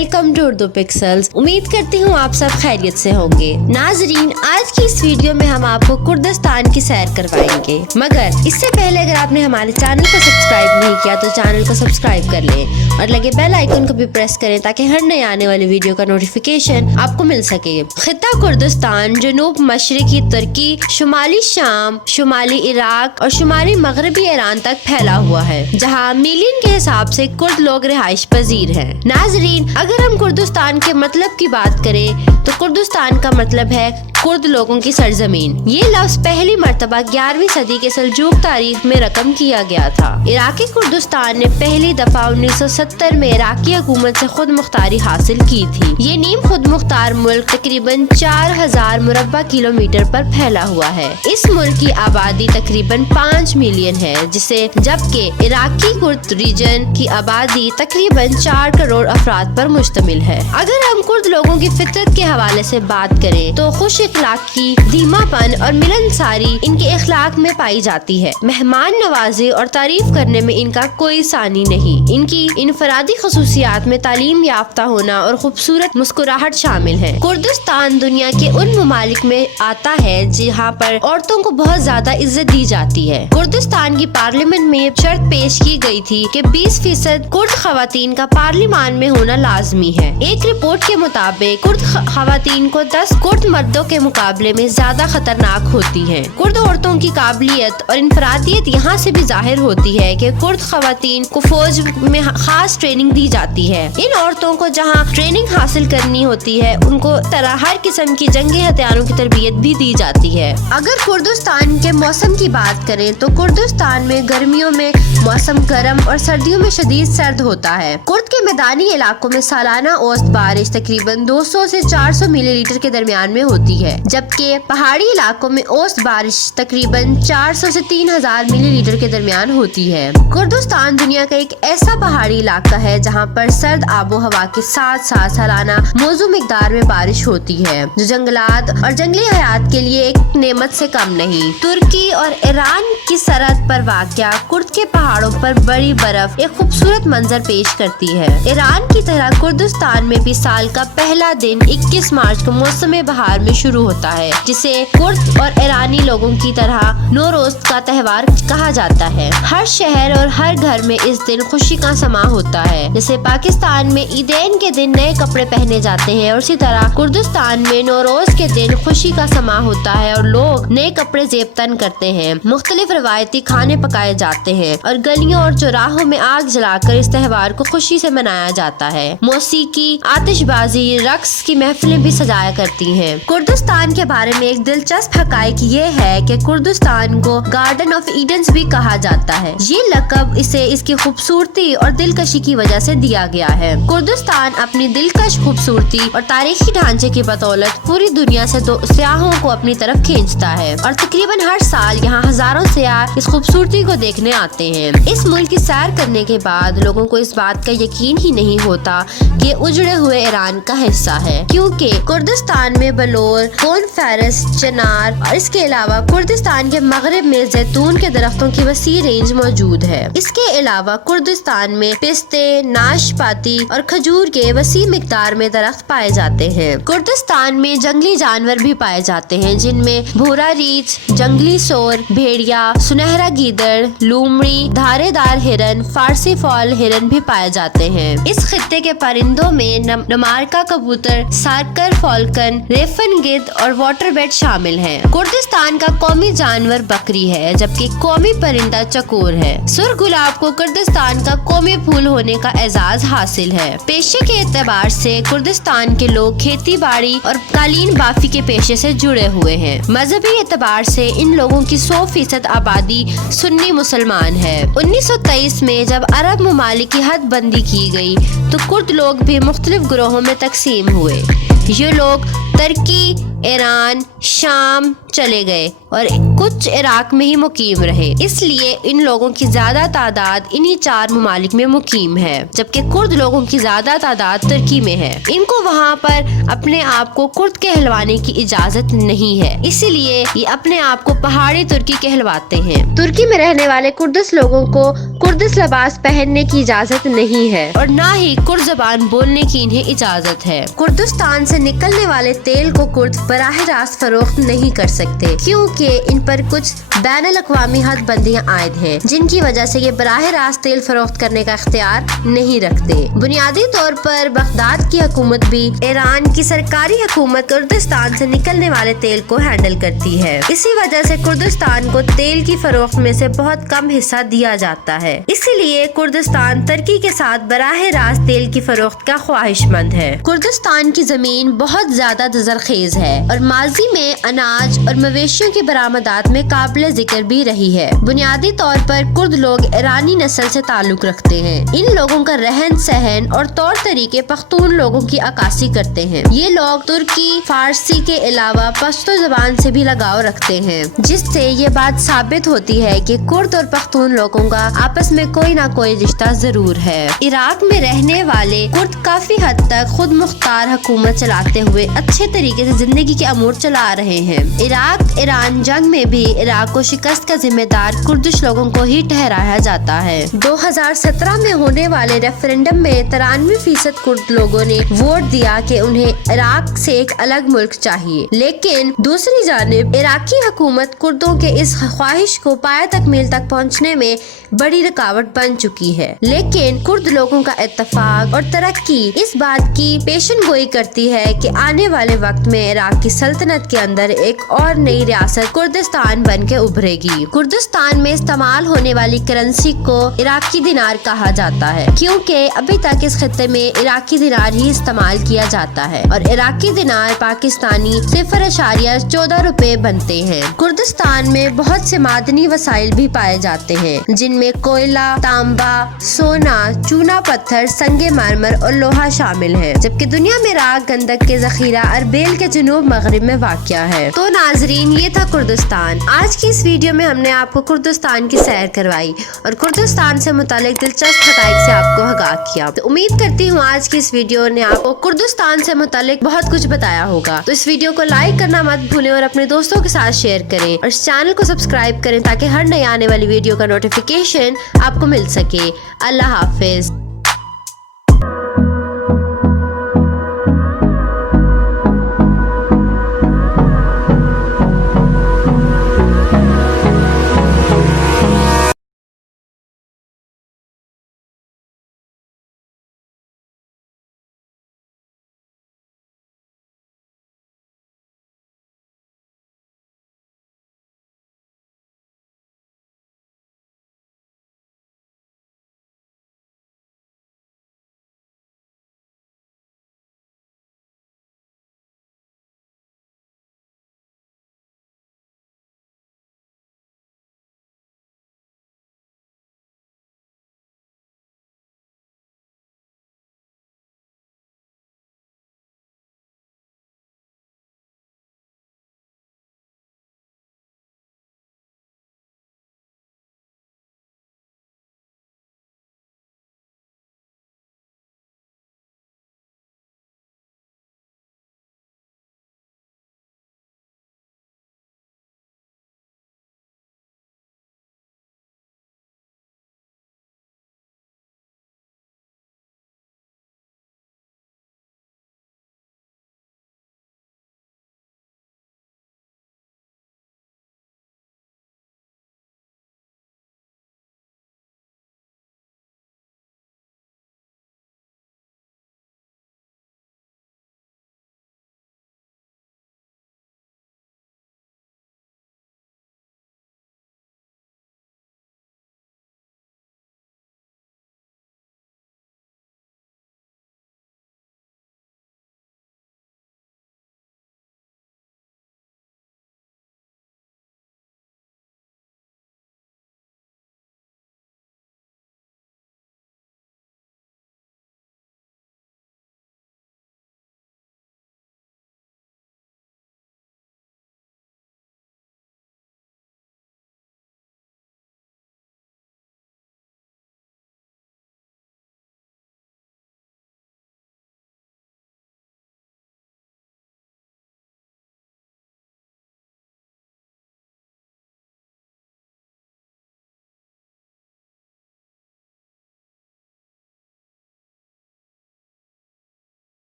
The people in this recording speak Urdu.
Welcome to Urdu pixels. امید کرتی ہوں آپ سب خیریت سے ہوں گے. ناظرین, آج کی اس ویڈیو میں ہم آپ کو کردستان کی سیر کروائیں گے, مگر اس سے پہلے اگر آپ نے ہمارے چینل کو سبسکرائب نہیں کیا تو چینل کو سبسکرائب کر لیں اور لگے بیل آئیکن کو بھی پریس کریں تاکہ ہر نئے آنے والی ویڈیو کا نوٹیفیکیشن آپ کو مل سکے. خطہ کردستان جنوب مشرقی ترکی, شمالی شام, شمالی عراق اور شمالی مغربی ایران تک پھیلا ہوا ہے, جہاں ملین کے حساب سے کرد لوگ رہائش پذیر ہیں. ناظرین, اگر ہم کردستان کے مطلب کی بات کریں تو کردستان کا مطلب ہے کرد لوگوں کی سرزمین. یہ لفظ پہلی مرتبہ 11ویں صدی کے سلجوق تاریخ میں رقم کیا گیا تھا. عراقی کردستان نے پہلی دفعہ 1970 میں عراقی حکومت سے خود مختاری حاصل کی تھی. یہ نیم خود مختار ملک تقریباً 4000 مربع کلومیٹر پر پھیلا ہوا ہے. اس ملک کی آبادی تقریباً 5 ملین ہے, جبکہ عراقی کرد ریجن کی آبادی تقریباً 4 کروڑ افراد پر مشتمل ہے. اگر ہم کرد لوگوں کی فطرت کے حوالے سے بات کریں تو خوش اخلاقی, دھیما پن اور ملنساری ان کے اخلاق میں پائی جاتی ہے. مہمان نوازی اور تعریف کرنے میں ان کا کوئی ثانی نہیں. ان کی انفرادی خصوصیات میں تعلیم یافتہ ہونا اور خوبصورت مسکراہٹ شامل ہے. کردستان دنیا کے ان ممالک میں آتا ہے جہاں پر عورتوں کو بہت زیادہ عزت دی جاتی ہے. کردستان کی پارلیمنٹ میں شرط پیش کی گئی تھی کہ 20% کرد خواتین کا پارلیمان میں ہونا لازمی ہے. ایک رپورٹ کے مطابق کرد خواتین کو 10 کرد مردوں کے مقابلے میں زیادہ خطرناک ہوتی ہیں. کرد عورتوں کی قابلیت اور انفرادیت یہاں سے بھی ظاہر ہوتی ہے کہ کرد خواتین کو فوج میں خاص ٹریننگ دی جاتی ہے. ان عورتوں کو جہاں ٹریننگ حاصل کرنی ہوتی ہے ان کو طرح ہر قسم کی جنگی ہتھیاروں کی تربیت بھی دی جاتی ہے. اگر کردستان کے موسم کی بات کریں تو کردستان میں گرمیوں میں موسم گرم اور سردیوں میں شدید سرد ہوتا ہے. کرد کے میدانی علاقوں میں سالانہ اوسط بارش تقریباً 200 سے 400 ملی لیٹر کے درمیان میں ہوتی ہے, جبکہ پہاڑی علاقوں میں اوسط بارش تقریباً 400 سے 3000 ملی لیٹر کے درمیان ہوتی ہے. کردستان دنیا کا ایک ایسا پہاڑی علاقہ ہے جہاں پر سرد آب و ہوا کے ساتھ ساتھ سالانہ موزوں مقدار میں بارش ہوتی ہے, جو جنگلات اور جنگلی حیات کے لیے ایک نعمت سے کم نہیں. ترکی اور ایران کی سرحد پر واقع کرد کے پہاڑوں پر بڑی برف ایک خوبصورت منظر پیش کرتی ہے. ایران کی طرح کردستان میں بھی سال کا پہلا دن 21 مارچ کو موسم بہار میں شروع ہوتا ہے, جسے کرد اور ایرانی لوگوں کی طرح نوروز کا تہوار کہا جاتا ہے. ہر شہر اور ہر گھر میں اس دن خوشی کا سماں ہوتا ہے. جیسے پاکستان میں عیدین کے دن نئے کپڑے پہنے جاتے ہیں, اور اسی طرح کردستان میں نوروز کے دن خوشی کا سماں ہوتا ہے اور لوگ نئے کپڑے زیب تن کرتے ہیں. مختلف روایتی کھانے پکائے جاتے ہیں اور گلیوں اور چوراہوں میں آگ جلا کر اس تہوار کو خوشی سے منایا جاتا ہے. موسیقی, آتش بازی, رقص کی محفلیں بھی سجایا کرتی ہیں. کردستان کے بارے میں ایک دلچسپ حقائق یہ ہے کہ کردستان کو گارڈن آف ایڈنز بھی کہا جاتا ہے. یہ لقب اسے اس کی خوبصورتی اور دلکشی کی وجہ سے دیا گیا ہے. کردستان اپنی دلکش خوبصورتی اور تاریخی ڈھانچے کی بدولت پوری دنیا سے سیاحوں کو اپنی طرف کھینچتا ہے, اور تقریباً ہر سال یہاں ہزاروں سیاح اس خوبصورتی کو دیکھنے آتے ہیں. اس ملک کی سیر کرنے کے بعد لوگوں کو اس بات کا یقین ہی نہیں ہوتا کہ اجڑے ہوئے ایران کا حصہ ہے, کیونکہ کردستان میں بلور, کون فیرس, چنار اور اس کے علاوہ کردستان کے مغرب میں زیتون کے درختوں کی وسیع رینج موجود ہے. اس کے علاوہ کردستان میں پستے, ناشپاتی اور کھجور کے وسیع مقدار میں درخت پائے جاتے ہیں. کردستان میں جنگلی جانور بھی پائے جاتے ہیں, جن میں بھورا ریچھ, جنگلی سور, بھیڑیا, سنہرا گیدڑ, لومڑی, دھارے دار ہرن, فارسی فال ہرن بھی پائے جاتے ہیں. اس خطے کے پرندوں میں نمارکا کبوتر, سارکر فالکن, ریفن گدھ اور واٹر بیٹ شامل ہیں. کردستان کا قومی جانور بکری ہے, جبکہ قومی پرندہ چکور ہے. سرخ گلاب کو کردستان کا قومی پھول ہونے کا اعزاز حاصل ہے. پیشے کے اعتبار سے کردستان کے لوگ کھیتی باڑی اور قالین بافی کے پیشے سے جڑے ہوئے ہیں. مذہبی اعتبار سے ان لوگوں کی 100% آبادی سنی مسلمان ہے. 1923 میں جب عرب ممالک کی حد بندی کی گئی تو کرد لوگ بھی مختلف گروہوں میں تقسیم ہوئے. یہ لوگ ترکی, ایران, شام چلے گئے اور کچھ عراق میں ہی مقیم رہے. اس لیے ان لوگوں کی زیادہ تعداد انہی 4 ممالک میں مقیم ہے, جبکہ کرد لوگوں کی زیادہ تعداد ترکی میں ہے. ان کو وہاں پر اپنے آپ کو کرد کہلوانے کی اجازت نہیں ہے, اسی لیے یہ اپنے آپ کو پہاڑی ترکی کہلواتے ہیں. ترکی میں رہنے والے کردس لوگوں کو کرد کردس لباس پہننے کی اجازت نہیں ہے اور نہ ہی کرد زبان بولنے کی انہیں اجازت ہے۔ کردستان سے نکلنے والے تیل کو کرد براہ راست فروخت نہیں کر سکتے کیونکہ ان پر کچھ بین الاقوامی حد بندیاں عائد ہیں جن کی وجہ سے یہ براہ راست تیل فروخت کرنے کا اختیار نہیں رکھتے۔ بنیادی طور پر بغداد کی حکومت بھی ایران کی سرکاری حکومت کردستان سے نکلنے والے تیل کو ہینڈل کرتی ہے، اسی وجہ سے کردستان کو تیل کی فروخت میں سے بہت کم حصہ دیا جاتا ہے، اسی لیے کردستان ترکی کے ساتھ براہ راست تیل کی فروخت کا خواہش مند ہے۔ کردستان کی زمین بہت زیادہ زرخیز ہے اور ماضی میں اناج اور مویشیوں کی برآمدات میں قابل ذکر بھی رہی ہے۔ بنیادی طور پر کرد لوگ ایرانی نسل سے تعلق رکھتے ہیں۔ ان لوگوں کا رہن سہن اور طور طریقے پختون لوگوں کی عکاسی کرتے ہیں۔ یہ لوگ ترکی، فارسی کے علاوہ پشتو زبان سے بھی لگاؤ رکھتے ہیں، جس سے یہ بات ثابت ہوتی ہے کہ کرد اور پختون لوگوں کا آپس میں کوئی نہ کوئی رشتہ ضرور ہے۔ عراق میں رہنے والے کرد کافی حد تک خود مختار حکومت چلاتے ہوئے اچھے طریقے سے زندگی کے امور چلا رہے ہیں۔ عراق ایران جنگ میں بھی عراق کو شکست کا ذمہ دار کردش لوگوں کو ہی ٹھہرایا جاتا ہے۔ 2017 میں ہونے والے ریفرنڈم میں 93% کرد لوگوں نے ووٹ دیا کہ انہیں عراق سے ایک الگ ملک چاہیے، لیکن دوسری جانب عراقی حکومت کردوں کے اس خواہش کو پایہ تکمیل تک پہنچنے میں بڑی رکاوٹ بن چکی ہے۔ لیکن کرد لوگوں کا اتفاق اور ترقی اس بات کی پیشن گوئی کرتی ہے کہ آنے والے وقت میں عراق کی سلطنت کے اندر ایک اور نئی ریاست کردستان بن کے ابھرے گی۔ کردستان میں استعمال ہونے والی کرنسی کو عراقی دینار کہا جاتا ہے کیونکہ ابھی تک اس خطے میں عراقی دینار ہی استعمال کیا جاتا ہے اور عراقی دینار پاکستانی 0.14 روپے بنتے ہیں۔ کردستان میں بہت سے معدنی وسائل بھی پائے جاتے ہیں جن میں کوئلہ، تانبا، سونا، چونا پتھر، سنگ مرمر اور لوہا شامل ہے، جبکہ دنیا میں راک گندک کے ذخیرہ اربیل کے جنوب مغرب میں واقع ہے۔ تو ناظرین، یہ تھا کردستان۔ آج کی اس ویڈیو میں ہم نے آپ کو کردستان کی سیر کروائی اور کردستان سے متعلق دلچسپ حقائق سے آپ کو آگاہ کیا۔ تو امید کرتی ہوں آج کی اس ویڈیو نے آپ کو کردستان سے متعلق بہت کچھ بتایا ہوگا۔ تو اس ویڈیو کو لائک کرنا مت بھولیں اور اپنے دوستوں کے ساتھ شیئر کریں اور اس چینل کو سبسکرائب کریں تاکہ ہر نئی آنے والی ویڈیو کا نوٹیفیکیشن آپ کو مل سکے۔ اللہ حافظ۔